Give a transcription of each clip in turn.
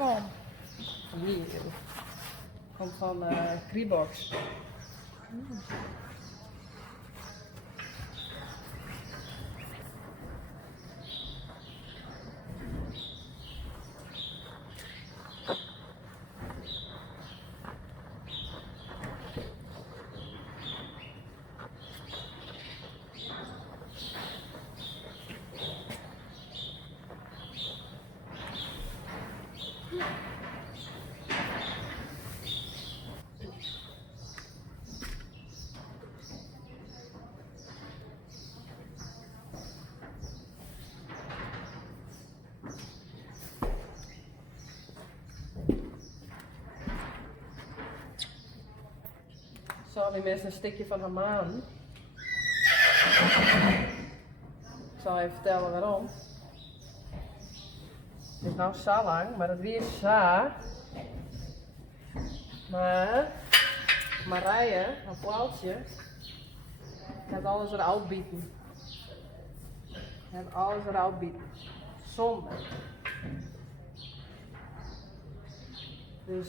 Kom. Hier. Komt van Kribox. Zo, die mensen een stukje van haar maan. Ik zal even vertellen waarom. Het is nou zo lang, maar het weer zo. Maar Marije, een plaaltje, gaat alles eruit bieden. Gaat alles eruit bieden. Zonde. Dus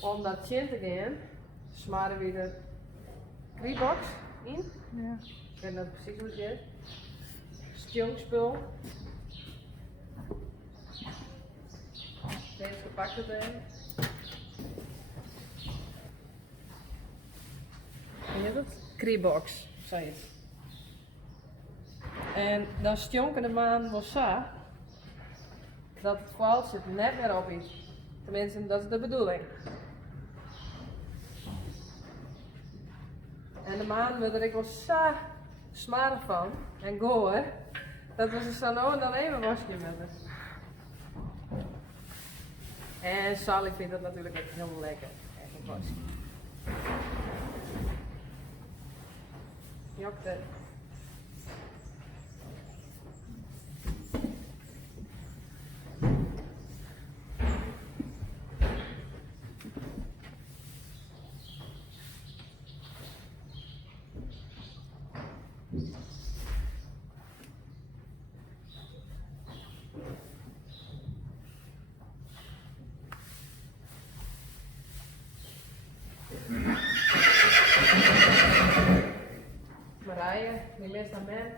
om dat tje te gaan, smaren we de Kribox in. Ja. Ik weet niet precies hoe het is. Stjonkspul. Deze gepakt erin. Hoe heet het? Kribox, zei het. En dan stjonken de maan wel zo dat het kwaaltje het net meer op is. Tenminste, dat is de bedoeling. En de maan werd er ik wel zo smarig van en goor dat we ze zo nou en dan even wasje met haar. En Sally vindt dat natuurlijk ook heel lekker. Even wasje. Jokte. Marije, die mist aan mij.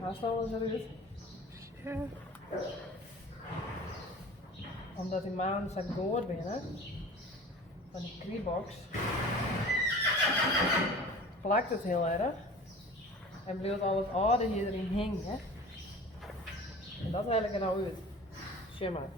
Waar is alles eruit? Ja. Omdat die maan zijn goor binnen van die Kribox plakt het heel erg en blijft al het oude hier erin hangen. En dat haal ik er nou uit. Zie maar.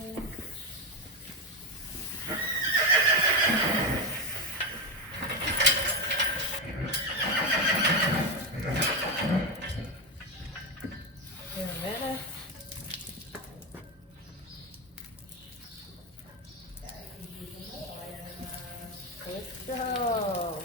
Even wennen. Goed zo.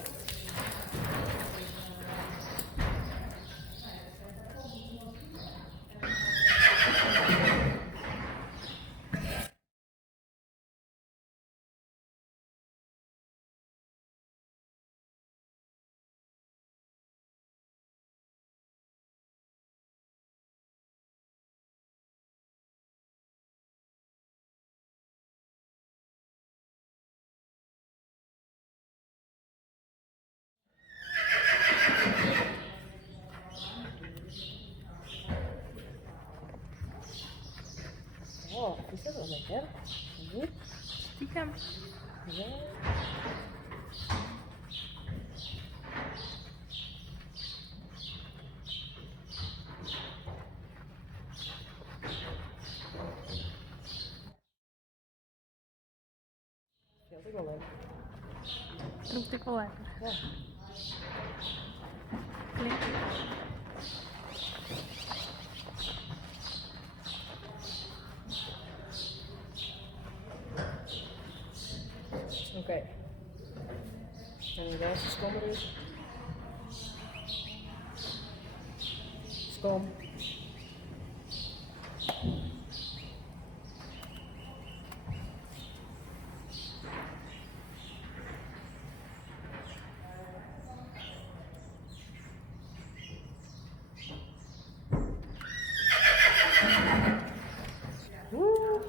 Oh, is dat wel lekker? Goed. Stiekem. Ja. Vind ik wel leuk. Proeft ik wel lekker. Ja. Klinkt. Oké. En de laatste skom er is. Skom. Woe.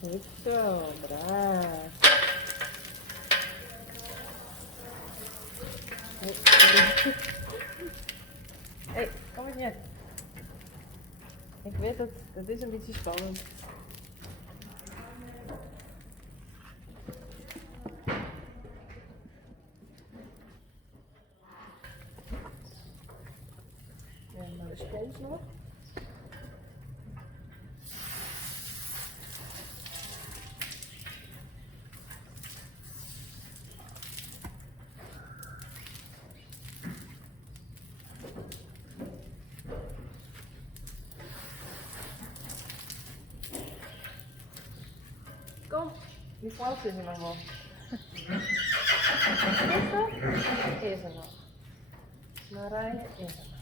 Goed zo, braaf. Hey, kom eens hier. Ik weet het is een beetje spannend. Ja, maar de spons nog. Kom, die fout is er nog wel. Is er nog. Marije is er nog.